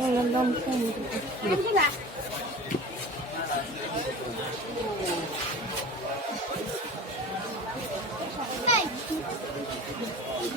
我能当父母。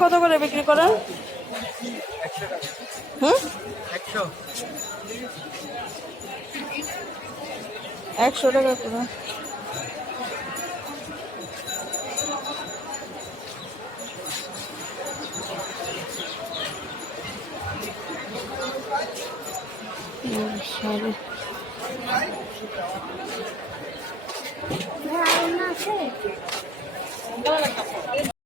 কত করে বিক্রি করেন একশো টাকা করে। শাড়ি